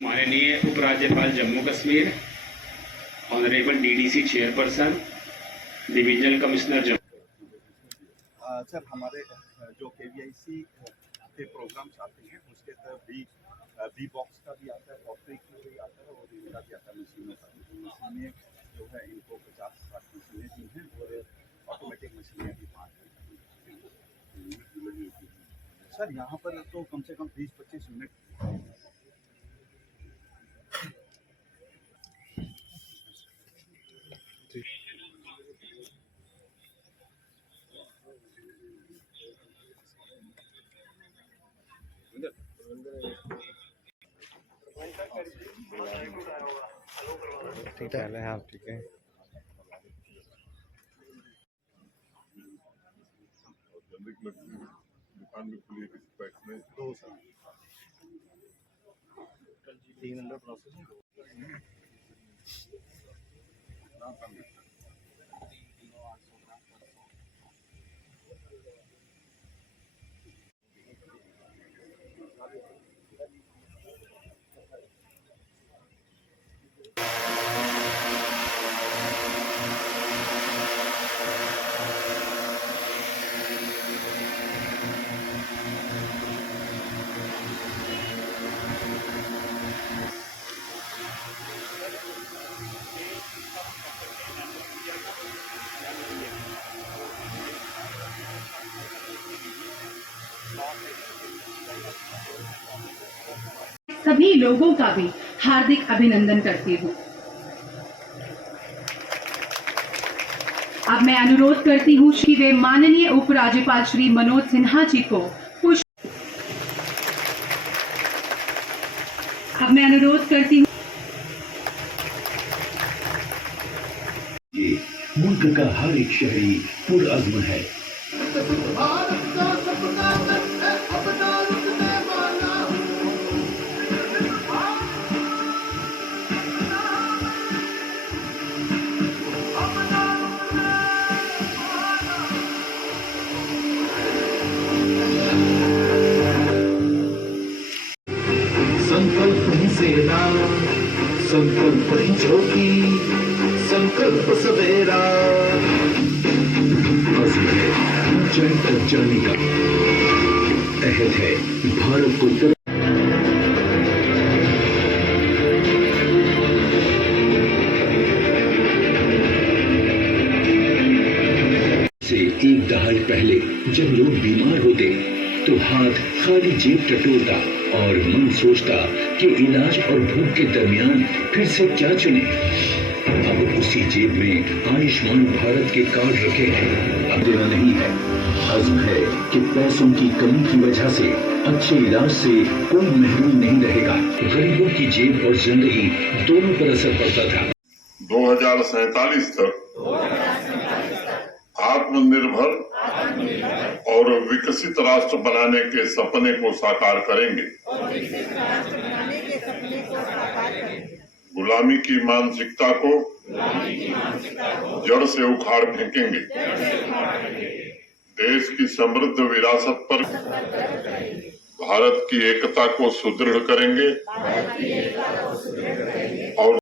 माननीय उपराज्यपाल Jammu Kashmir, honourable DDC chairperson, divisional commissioner Jammu. Sir, हमारे जो केवीआईसी के प्रोग्राम्स आते हैं उसके तहत बी बॉक्स का भी आता है, पॉटरी का भी आता है और इनका भी आता है मशीनों का। मशीनें जो है इनको 50-60 मशीनें दी हैं और ऑटोमेटिक मशीनें भी 5 हैं। सर यहाँ पर तो कम से कम 20-25 यूनिट ठीक है। हाँ ठीक है। दुकान में खुली है किसी पैक्स में 2 साल 3 अंडर प्रोसेसिंग। सभी लोगों का भी हार्दिक अभिनंदन करती हूँ। अब मैं अनुरोध करती हूँ कि वे माननीय उपराज्यपाल श्री मनोज सिन्हा जी को पुष्प। अब मैं अनुरोध करती हूँ। ये मुल्क का हर एक शहरी पुरअज़्म है। संकल्प ही सेना, संकल्प ही चौकी, संकल्प सवेरा, अज़्म है ऊंचाई तक जाने का, अहद है भारत को से एक दहाई पहले जब लोग बीमार होते तो हाथ खाली जेब टटोलता और मन सोचता कि इलाज और भूख के दरमियान फिर से क्या चुने। अब उसी जेब में आयुष्मान भारत के कार्ड रखे हैं। अब देना नहीं है, अज़्म है कि पैसों की कमी की वजह से अच्छे इलाज से कोई महरूम नहीं रहेगा। गरीबों की जेब और जिंदगी दोनों पर असर पड़ता था। 2047 तक आत्मनिर्भर और विकसित राष्ट्र बनाने के सपने को साकार करेंगे। गुलामी की मानसिकता को जड़ से उखाड़ फेंकेंगे। देश की समृद्ध विरासत पर भारत की एकता को सुदृढ़ करेंगे और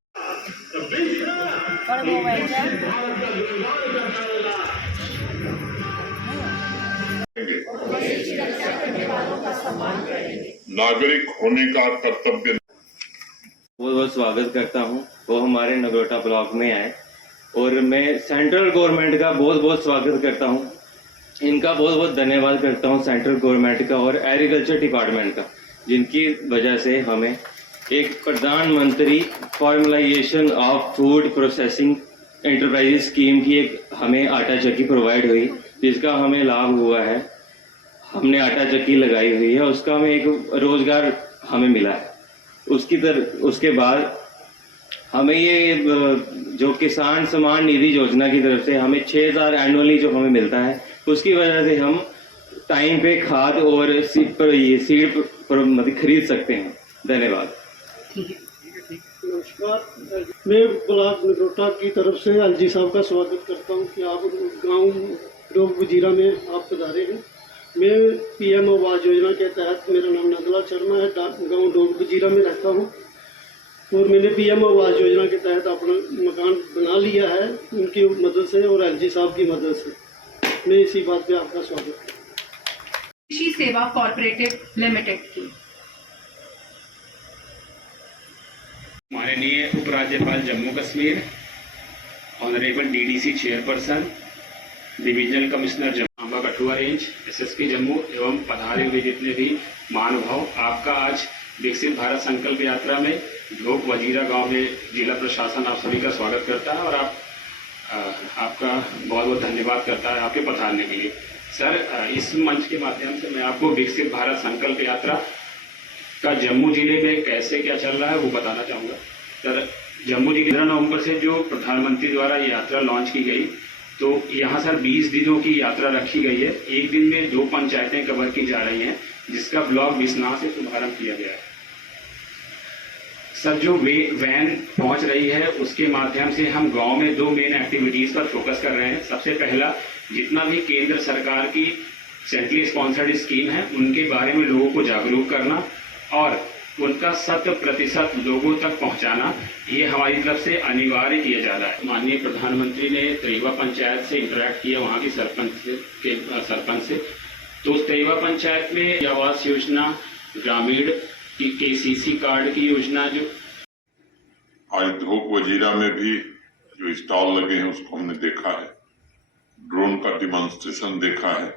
नागरिक होने का कर्तव्य। बहुत बहुत स्वागत करता हूं। वो हमारे नगरोटा ब्लॉक में आए और मैं सेंट्रल गवर्नमेंट का बहुत बहुत स्वागत करता हूं। इनका बहुत बहुत धन्यवाद करता हूं सेंट्रल गवर्नमेंट का और एग्रीकल्चर डिपार्टमेंट का, जिनकी वजह से हमें एक प्रधानमंत्री formalisation of food processing enterprise scheme की एक हमें आटा चक्की प्रोवाइड हुई, जिसका हमें लाभ हुआ है। हमने आटा चक्की लगाई हुई है, उसका हमें एक रोजगार हमें मिला है। उसके बाद हमें ये जो किसान सम्मान निधि योजना की तरफ से हमें 6,000 एनुअली जो हमें मिलता है, उसकी वजह से हम टाइम पे खाद और सीड खरीद सकते हैं। धन्यवाद। नमस्कार, मैं ब्लॉक नगरोटा की तरफ से एलजी साहब का स्वागत करता हूं कि आप गांव डोग वजीरा में आप पधारे हैं। मैं पीएम आवास योजना के तहत, मेरा नाम नंदलाल शर्मा है, गांव डोग वजीरा में रहता हूं। और मैंने पीएम आवास योजना के तहत अपना मकान बना लिया है उनकी मदद से और एलजी साहब की मदद से। मैं इसी बात पे आपका स्वागत करता हूं। कृषि सेवा कॉर्पोरेटिव लिमिटेड की माननीय उपराज्यपाल Jammu Kashmir, honourable DDC chairperson, divisional commissioner Jammu Kathua range, SSP Jammu एवं पधारे हुए जितने भी महानुभाव, आपका आज विकसित भारत संकल्प यात्रा में ढोक वजीरा गांव में जिला प्रशासन आप सभी का स्वागत करता है और आपका बहुत बहुत धन्यवाद करता है आपके पधारने के लिए। सर, इस मंच के माध्यम से मैं आपको विकसित भारत संकल्प यात्रा का जम्मू जिले में कैसे क्या चल रहा है वो बताना चाहूँगा। सर, जम्मू जिले 15 नवंबर से जो प्रधानमंत्री द्वारा ये यात्रा लॉन्च की गई, तो यहाँ सर 20 दिनों की यात्रा रखी गई है। एक दिन में 2 पंचायतें कवर की जा रही हैं, जिसका ब्लॉक बिसनाह से शुभारंभ किया गया है। सर, जो वैन पहुंच रही है उसके माध्यम से हम गांव में 2 मेन एक्टिविटीज पर फोकस कर रहे हैं। सबसे पहला, जितना भी केंद्र सरकार की सेंट्रली स्पॉन्सर्ड स्कीम है उनके बारे में लोगों को जागरूक करना और उनका 100% लोगों तक पहुंचाना, ये हमारी तरफ से अनिवार्य किया जा रहा है। माननीय प्रधानमंत्री ने तरेवा पंचायत से इंटरेक्ट किया, वहां की सरपंच से, तो उस तरेवा पंचायत में आवास योजना, ग्रामीण की केसीसी कार्ड की योजना, जो आज ढोक वजीरा में भी जो स्टॉल लगे हैं उसको हमने देखा है, ड्रोन का डिमॉन्स्ट्रेशन देखा है,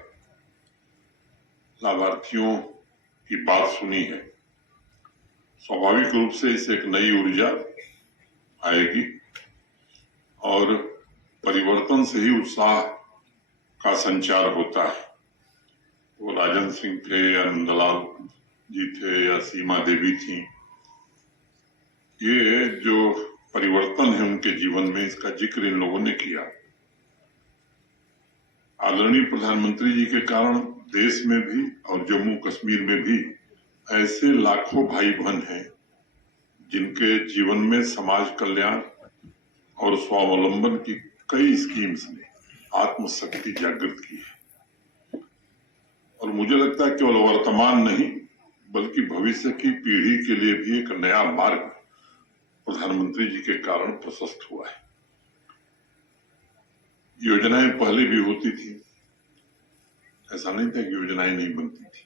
लाभार्थियों की बात सुनी है। स्वाभाविक रूप से इससे एक नई ऊर्जा आएगी और परिवर्तन से ही उत्साह का संचार होता है। वो राजन सिंह थे या नंदलाल जी थे या सीमा देवी थी, ये जो परिवर्तन है उनके जीवन में, इसका जिक्र इन लोगों ने किया। आदरणीय प्रधानमंत्री जी के कारण देश में भी और जम्मू कश्मीर में भी ऐसे लाखों भाई बहन हैं जिनके जीवन में समाज कल्याण और स्वावलंबन की कई स्कीम्स ने आत्मशक्ति जागृत की है। और मुझे लगता है केवल वर्तमान नहीं बल्कि भविष्य की पीढ़ी के लिए भी एक नया मार्ग प्रधानमंत्री जी के कारण प्रशस्त हुआ है। योजनाएं पहले भी होती थी, ऐसा नहीं था कि योजनाएं नहीं बनती थी,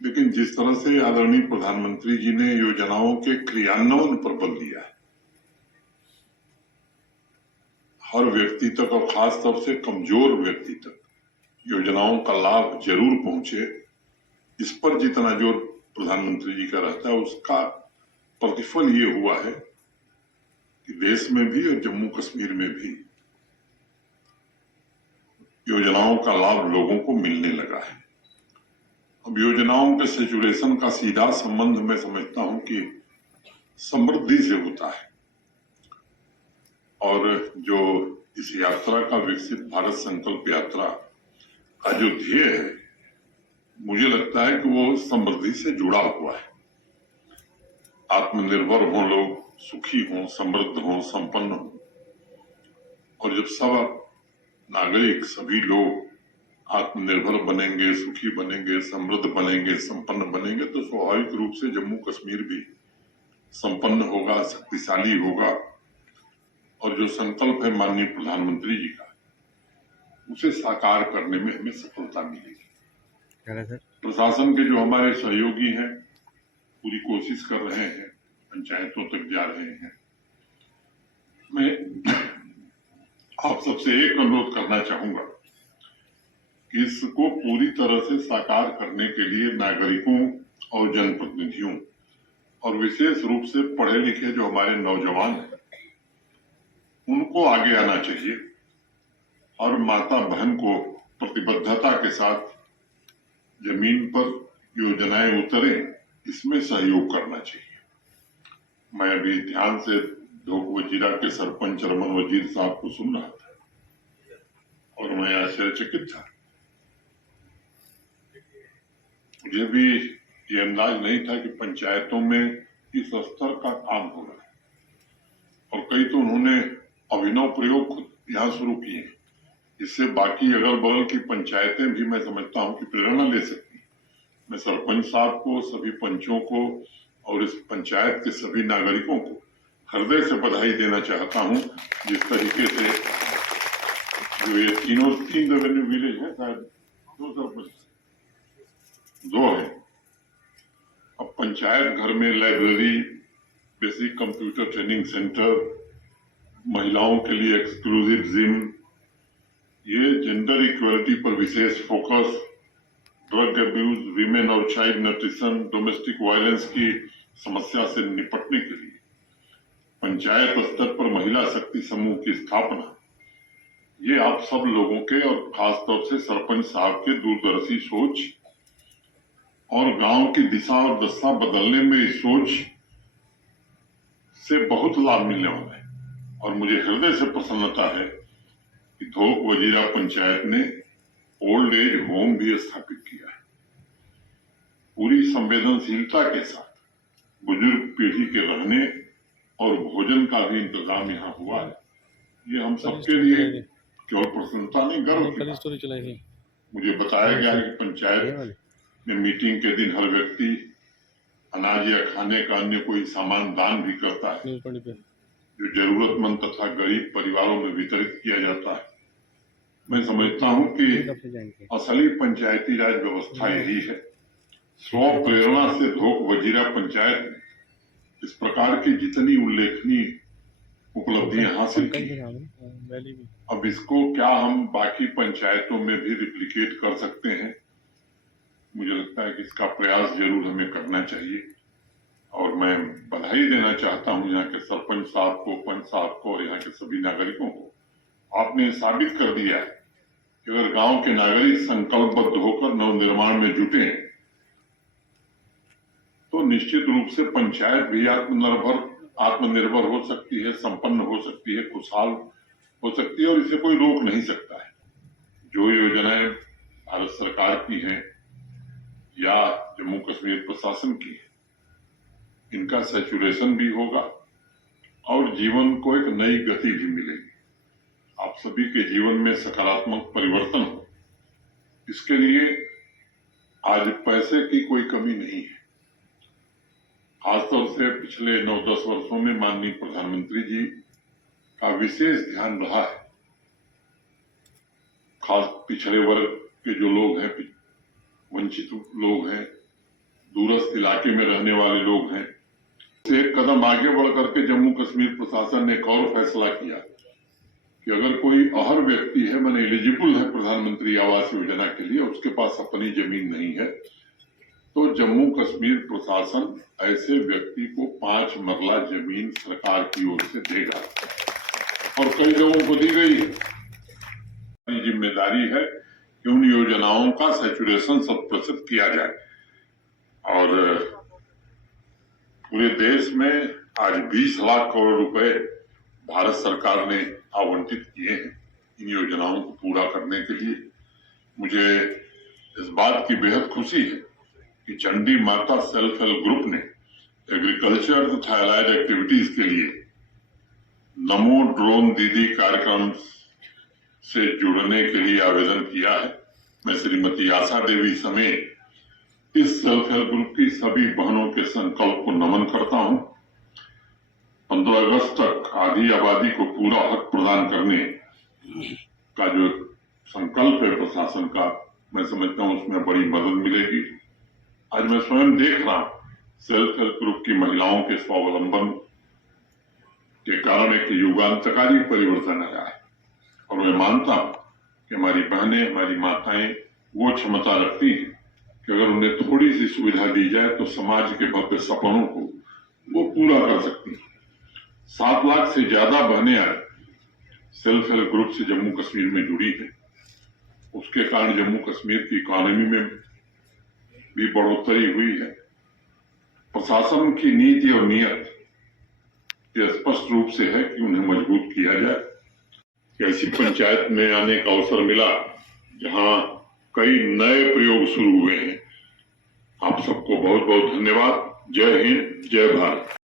लेकिन जिस तरह से आदरणीय प्रधानमंत्री जी ने योजनाओं के क्रियान्वयन पर बल दिया है, हर व्यक्ति तक और खास तौर से कमजोर व्यक्ति तक योजनाओं का लाभ जरूर पहुंचे, इस पर जितना जोर प्रधानमंत्री जी का रहता है उसका प्रतिफल ये हुआ है कि देश में भी और जम्मू कश्मीर में भी योजनाओं का लाभ लोगों को मिलने लगा है। अब योजनाओं के सेचुरेशन का सीधा संबंध मैं समझता हूं कि समृद्धि से होता है और जो इस यात्रा का विकसित भारत संकल्प यात्रा का जो ध्येय है, मुझे लगता है कि वो समृद्धि से जुड़ा हुआ है। आत्मनिर्भर हों लोग, सुखी हों, समृद्ध हों, संपन्न हों, और जब सब नागरिक, सभी लोग आत्मनिर्भर बनेंगे, सुखी बनेंगे, समृद्ध बनेंगे, संपन्न बनेंगे, तो स्वाभाविक रूप से जम्मू कश्मीर भी संपन्न होगा, शक्तिशाली होगा और जो संकल्प है माननीय प्रधानमंत्री जी का, उसे साकार करने में हमें सफलता मिलेगी। प्रशासन के जो हमारे सहयोगी हैं पूरी कोशिश कर रहे हैं, पंचायतों तक जा रहे हैं। मैं आप सबसे एक अनुरोध करना चाहूंगा कि इसको पूरी तरह से साकार करने के लिए नागरिकों और जनप्रतिनिधियों और विशेष रूप से पढ़े लिखे जो हमारे नौजवान हैं उनको आगे आना चाहिए और माता बहन को प्रतिबद्धता के साथ जमीन पर योजनाएं उतरे, इसमें सहयोग करना चाहिए। मैं अभी ध्यान से ढोक वजीरा के सरपंच रमन वजीर साहब को सुन रहा था और मैं आश्चर्यचकित था। मुझे भी ये अंदाज नहीं था कि पंचायतों में इस स्तर का काम हो रहा है और कई तो उन्होंने अभिनव प्रयोग खुद यहाँ शुरू किए हैं। इससे बाकी अगल बगल की पंचायतें भी मैं समझता हूँ कि प्रेरणा ले सकती। मैं सरपंच साहब को, सभी पंचों को और इस पंचायत के सभी नागरिकों को हृदय से बधाई देना चाहता हूं। जिस तरीके से जो ये तीन रेवेन्यू विलेज है, शायद 2 सरपंच 2 है। अब पंचायत घर में library, basic computer training centre, महिलाओं के लिए एक्सक्लूसिव जिम, ये जेंडर इक्वलिटी पर विशेष फोकस, ड्रग अब्यूज, विमेन और चाइल्ड न्यूट्रिशन, डोमेस्टिक वायलेंस की समस्या से निपटने के लिए पंचायत स्तर पर महिला शक्ति समूह की स्थापना, ये आप सब लोगों के और खासतौर से सरपंच साहब के दूरदर्शी सोच और गांव की दिशा और दशा बदलने में इस सोच से बहुत लाभ मिलने वाला है। और मुझे हृदय से प्रसन्नता है कि धोक वजीरा पंचायत ने ओल्ड एज होम भी स्थापित किया है। पूरी संवेदनशीलता के साथ बुजुर्ग पीढ़ी के रहने और भोजन का भी इंतजाम यहाँ हुआ है। ये हम सबके लिए केवल प्रसन्नता नहीं, गर्व की बात है। मुझे बताया गया है कि पंचायत में मीटिंग के दिन हर व्यक्ति अनाज या खाने का अन्य कोई सामान दान भी करता है, जो जरूरतमंद तथा गरीब परिवारों में वितरित किया जाता है। मैं समझता हूं कि असली पंचायती राज व्यवस्था यही है। स्व प्रेरणा से धोक वजीरा पंचायत ने इस प्रकार की जितनी उल्लेखनीय उपलब्धियां हासिल की, अब इसको क्या हम बाकी पंचायतों में भी रिप्लिकेट कर सकते हैं? मुझे लगता है कि इसका प्रयास जरूर हमें करना चाहिए। और मैं बधाई देना चाहता हूं यहाँ के सरपंच साहब को, पंच साहब को और यहाँ के सभी नागरिकों को। आपने साबित कर दिया है कि अगर गांव के नागरिक संकल्पबद्ध होकर नवनिर्माण में जुटे तो निश्चित रूप से पंचायत भी आत्मनिर्भर हो सकती है, संपन्न हो सकती है, खुशहाल हो सकती है और इसे कोई रोक नहीं सकता है। जो योजनाएं भारत सरकार की हैं या जम्मू कश्मीर प्रशासन की है, इनका सैचुरेशन भी होगा और जीवन को एक नई गति भी मिलेगी। आप सभी के जीवन में सकारात्मक परिवर्तन हो, इसके लिए आज पैसे की कोई कमी नहीं है। खासतौर से पिछले 9-10 वर्षों में माननीय प्रधानमंत्री जी का विशेष ध्यान रहा है। खास पिछड़े वर्ग के जो लोग हैं, वंचित लोग हैं, दूरस्थ इलाके में रहने वाले लोग हैं, से एक कदम आगे बढ़ करके जम्मू कश्मीर प्रशासन ने एक और फैसला किया कि अगर कोई अहर व्यक्ति है, माने एलिजिबल है प्रधानमंत्री आवास योजना के लिए, उसके पास अपनी जमीन नहीं है, तो जम्मू कश्मीर प्रशासन ऐसे व्यक्ति को 5 मरला जमीन सरकार की ओर से देगा और कई लोगों को दी गई है। जिम्मेदारी है कि उन योजनाओं का सैचुरेशन 100% किया जाए। और पूरे देश में आज 20 लाख करोड़ रुपए भारत सरकार ने आवंटित किए हैं इन योजनाओं को पूरा करने के लिए। मुझे इस बात की बेहद खुशी है कि चंडी माता सेल्फ हेल्प ग्रुप ने एग्रीकल्चर तथा एलाइड एक्टिविटीज के लिए नमो ड्रोन दीदी कार्यक्रम से जुड़ने के लिए आवेदन किया है। मैं श्रीमती आशा देवी समेत इस सेल्फ हेल्प ग्रुप की सभी बहनों के संकल्प को नमन करता हूं। 15 अगस्त तक आधी आबादी को पूरा हक प्रदान करने का जो संकल्प है प्रशासन का, मैं समझता हूं उसमें बड़ी मदद मिलेगी। आज मैं स्वयं देख रहा हूं सेल्फ हेल्प ग्रुप की महिलाओं के स्वावलंबन के कारण एक युगांतकारी परिवर्तन आया है और मैं मानता हूं कि हमारी बहनें, हमारी माताएं वो क्षमता रखती हैं कि अगर उन्हें थोड़ी सी सुविधा दी जाए तो समाज के भव्य सपनों को वो पूरा कर सकती हैं। 7 लाख से ज्यादा बहनें आज सेल्फ हेल्प ग्रुप से जम्मू कश्मीर में जुड़ी हैं। उसके कारण जम्मू कश्मीर की इकोनॉमी में भी बढ़ोतरी हुई है। प्रशासन की नीति और नियत ये स्पष्ट रूप से है कि उन्हें मजबूत किया जाए। ऐसी पंचायत में आने का अवसर मिला जहां कई नए प्रयोग शुरू हुए हैं। आप सबको बहुत बहुत धन्यवाद। जय हिंद, जय भारत।